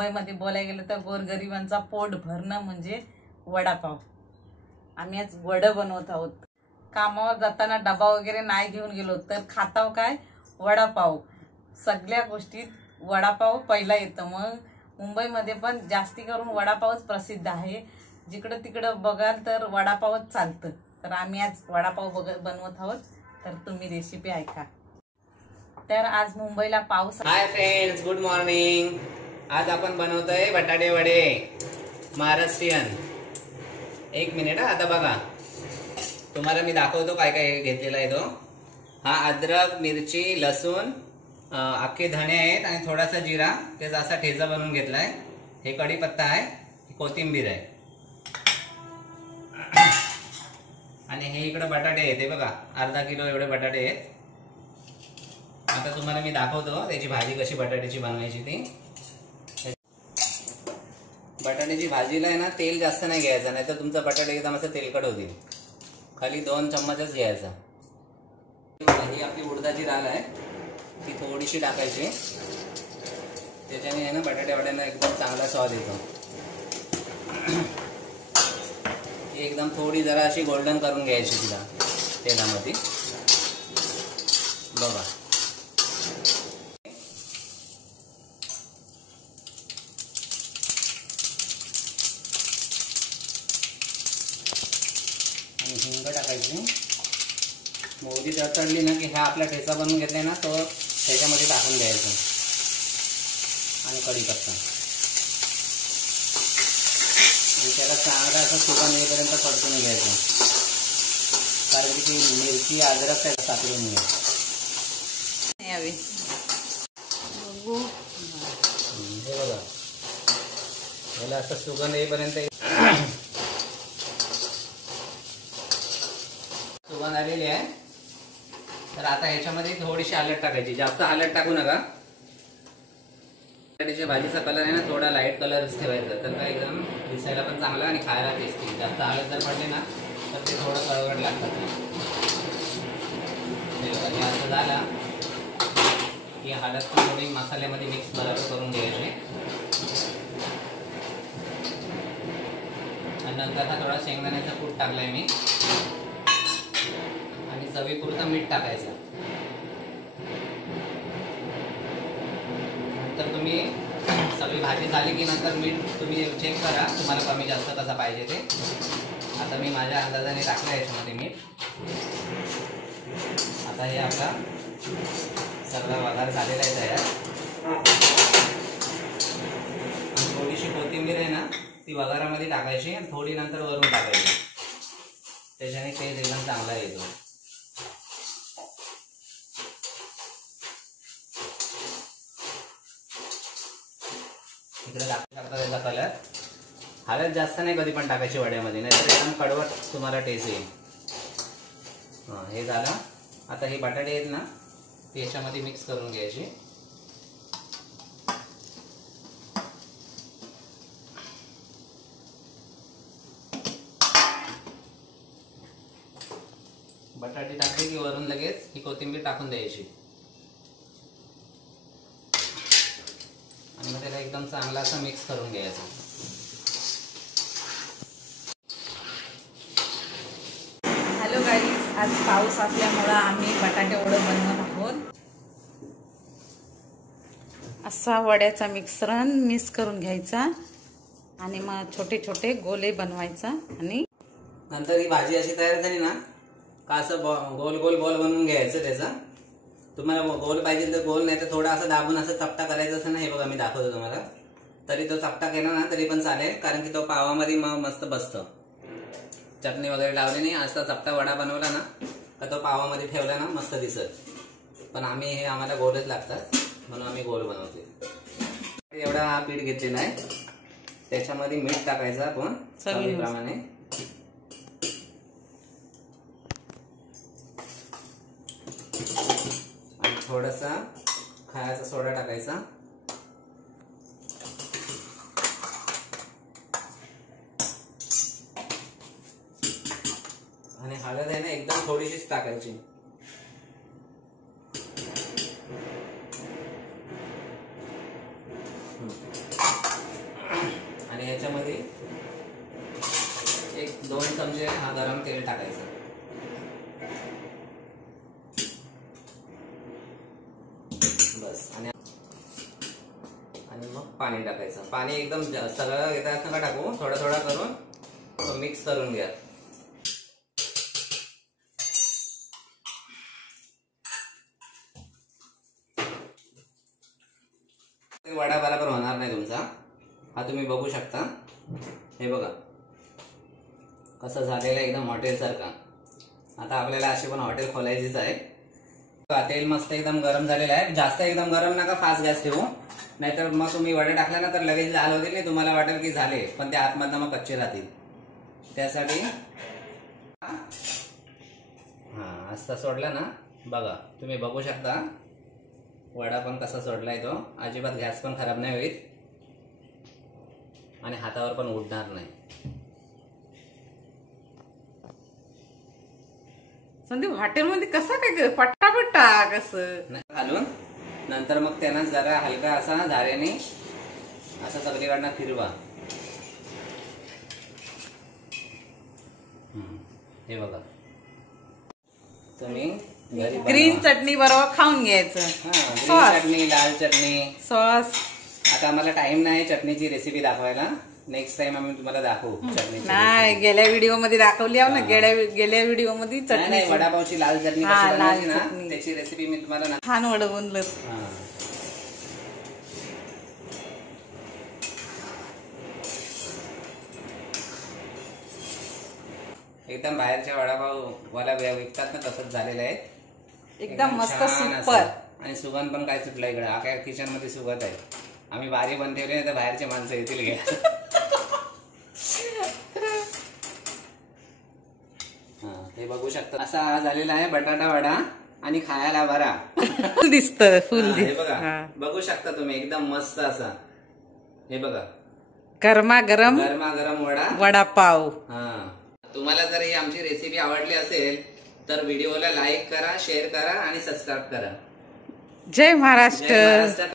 मुंबईमध्ये बोलायला गेलं तर गोरगरिबांचा पोट भरणं म्हणजे वडापाव. आम्ही आज वडं बनवत आहोत. कामावर जाताना डबा वगैरे नाही घेऊन गेलो तर खाताव काय, वडापाव. सगळ्या गोष्टीत वडापाव पहिला येतं. मग मुंबईमध्ये पण जास्ती करून वडापावच प्रसिद्ध आहे. जिकडं तिकडं बघाल तर वडापावच चालतं. तर आम्ही आज वडापाव बनवत आहोत. तर तुम्ही रेसिपी ऐका. तर आज मुंबईला पाऊस. Hi friends, good morning. आज आपण बनवतोय बटाटे वडे महाराष्ट्रीयन. एक मिनिट आता बघा, तुम्हाला मी दाखवतो काय काय घेतलेला आहे तो. हा अद्रक, मिरची, लसूण, अख्खे धणे आहेत आणि थोडासा जिरा, त्याचा असा ठेचा बनवून घेतलाय. हे कढीपत्ता आहे, कोथिंबीर आहे आणि हे इकडे बटाटे आहेत. हे बघा, अर्धा किलो एवढे बटाटे आहेत. आता तुम्हाला मी दाखवतो त्याची भाजी कशी बटाट्याची बनवायची ती. बटाट्याची भाजीला आहे ना तेल जास्त नाही घ्यायचं, नाही तर तुमचा बटाटा एकदम असं तेलकट होतील. खाली 2 चम्मचच घ्यायचा. ही आपली उडदाची डाळ आहे, ती थोडीशी टाकायची. त्याच्याने आहे ना बटाटे वड्यांना एकदम चांगला स्वाद येतो. ही एकदम थोडी जरा अशी गोल्डन करून घ्यायची तिला तेलामध्ये. बघा, आणि हिंग टाकायची. मोहरी तडतडली ना की हा आपला ठेचा बनवून घेतलाय ना तो त्याच्यामध्ये टाकून द्यायचा आणि कढीपत्ता. आणि त्याला चांगला असं सुगंध येईपर्यंत परतून घ्यायचं, कारण की ती मिरची अद्रक त्याला सापडून घ्यायची. हे बघा, याला असं सुगंध येईपर्यंत सुगंध आलेली आहे. तर आता ह्याच्यामध्ये थोडीशी हळद टाकायची, जास्त हळद टाकू नका. बटाट्याच्या भाजीचा कलर आहे ना थोडा लाईट कलरच ठेवायचा, तर काय एकदम दिसायला पण चांगला आणि खायला टेस्टी. जास्त हळद जर पडली ना तर ते थोडं कळवट लागतात. असं झाला की हळद थोडी मसाल्यामध्ये मिक्स बरोबर करून घ्यायची. आणि नंतर हा थोडा शेंगदाण्याचा कूट टाकलाय मी आणि चवीपुरतं मीठ टाकायचं. नंतर तुम्ही सगळी भाजी झाली की नंतर मीठ तुम्ही चेक करा तुम्हाला कमी जास्त कसं पाहिजे ते. आता मी माझ्या अंदाजाने टाकलं याच्यामध्ये मीठ. आता हे आपला सगळा वघार झालेला आहे तयार. आणि थोडीशी कोथिंबीर आहे ना ती वघारामध्ये टाकायची आणि थोडी नंतर वरून टाकायची. त्याच्याने टेस्ट एकदम चांगला येतो. इकडे टाकता त्याचा कलर. हळद जास्त नाही कधी पण टाकायची वड्यामध्ये, नाही तर एकदम कडवट तुम्हाला टेस्ट येईल. हे झालं. आता हे बटाटे आहेत ना ते याच्यामध्ये मिक्स करून घ्यायचे. बटाटे टाकले की वरून लगेच ही कोथिंबीर टाकून द्यायची आणि मग त्याला एकदम चांगला असं मिक्स करून घ्यायचं. हॅलो गाईज, आज पाऊस असल्यामुळं आम्ही बटाटे वडं बनवत आहोत. असा वड्याचा मिश्रण मिक्स करून घ्यायचा आणि मग छोटे छोटे गोले बनवायचा. आणि नंतर ही भाजी अशी तयार झाली ना का असं गोल गोल बॉल बनवून घ्यायचं त्याचा. तुम्हाला गोल पाहिजे तर गोल, नाही तर थोडा असं दाबून असं चपटा करायचं असं ना. हे बघा मी दाखवतो तुम्हाला. तरी तो चपटा केला ना तरी पण चालेल, कारण की तो पावामध्ये मस्त बसतं. चटणी वगैरे लावली नाही, असा चपटा वडा बनवला ना का तो पावामध्ये ठेवला ना मस्त दिसत. पण आम्हाला गोलच लागतात म्हणून आम्ही गोल बनवतो. एवढा हा पीठ घेतलेला आहे, त्याच्यामध्ये मीठ टाकायचं आपण चवीप्रमाणे. आणि थोडासा खायचा सोडा टाकायचा. आणि हळद आहे ना एकदम थोडीशीच टाकायची. याच्यामध्ये एक 2 चमचे हा गरम तेल टाकायचं. बस. आणि मग पाणी टाकायचं. पाणी एकदम सगळं येतात नका टाकू, थोडा थोडा करून मिक्स करून घ्या. वडा बरोबर होणार नाही तुमचा. हा तुम्ही बघू शकता. हे बघा कसं झालेलं आहे, एकदम हॉटेल सारखा. आता आपल्याला अशी पण हॉटेल खोलायचीच आहे. तेल मस्त एकदम गरम झालेलं आहे. जास्त एकदम गरम नका, फास्ट गॅस ठेवू, नाहीतर मग तुम्ही वडे टाकले ना तर लगेच लाल होतील नाही, तुम्हाला वाटेल की झाले पण ते आतमधनं मग कच्चे राहतील. त्यासाठी हा असं सोडला ना, बघा तुम्ही बघू शकता वडा पण कसा सोडलाय तो. अजिबात गॅस पण खराब नाही होईल आणि हातावर पण उडणार नाही. संदीप हॉटेलमध्ये कसं काय पट्टा कसं घालून नंतर मग त्यांना जरा हलका असा झाऱ्याने असं सगळीकडनं फिरवा. हे बघा तुम्ही ग्रीन चटणी बरोबर खाऊन घ्यायचं. ग्रीन चटणी, लाल चटणी, सॉस. आता आम्हाला टाइम नाही चटणीची रेसिपी दाखवायला. नेक्स्ट टाइम आम्ही तुम्हाला दाखवू चटणी. नाही, गेल्या व्हिडिओ मध्ये दाखवली आहे ना. गेल्या व्हिडिओ मध्ये चटणी, वडापावची लाल चटणी कशी बनवायची ना त्याची रेसिपी मी तुम्हाला छान वडा बनलं. एकदम बाहेरच्या वडापाव वाला विकतात ना तसंच झालेलं आहे. एकदम मस्त छान सुपर. असं. आणि सुगंध पण काय सुटला इकडे. आख्या किचन मध्ये सुगंध आहे. आम्ही भारी पण ठेवले नाही तर बाहेरचे माणसं येतील घ्या. हे बघू शकता असा हा झालेला आहे बटाटा वडा आणि खायला बरा. फुल दिसत फुल. हे बघा बघू शकता तुम्ही एकदम मस्त असा. हे बघा गरमागरम वडापाव. तुम्हाला जर ही आमची रेसिपी आवडली असेल तर व्हिडिओला लाईक करा, शेअर करा आणि सबस्क्राईब करा. जय महाराष्ट्र.